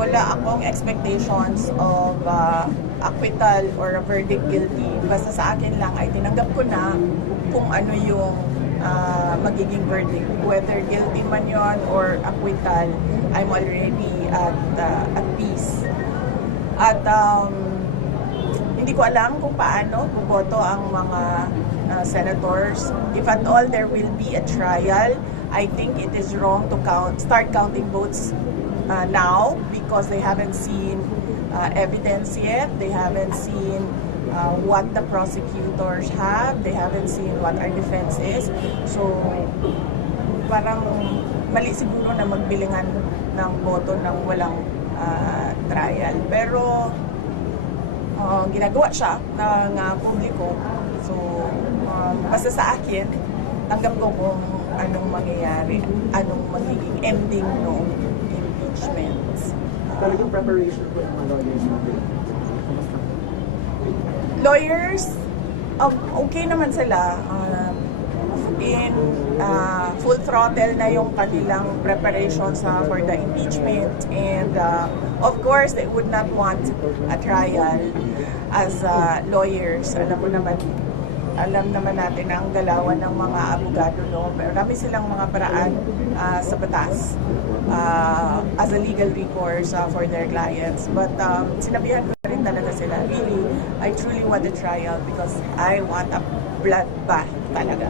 wala akong expectations of acquittal or a verdict guilty. Basta sa akin lang ay tinanggap ko na kung ano yung magiging verdict. Whether guilty man yon or acquittal, I'm already at peace. At hindi ko alam kung paano buboto ang mga senators. If at all there will be a trial, I think it is wrong to start counting votes now because they haven't seen evidence yet. They haven't seen what the prosecutors have. They haven't seen what our defense is. So, parang mali siguro na magbilingan ng boto ng walang trial. Pero, ginagawa siya ng publiko. So, basta sa akin, tanggap ko kung anong mangyayari, anong magiging ending ng impeachment. Talagang preparation po ng mga lawyers, okay naman sila. In full throttle na yung kanilang preparations for the impeachment, and of course they would not want a trial. As lawyers, alam naman natin ang galawan ng mga abogado, no? Marami silang mga paraan sa batas as a legal recourse for their clients. But sinabihan ko rin talaga sila, really, I truly want a trial because I want a bloodbath talaga.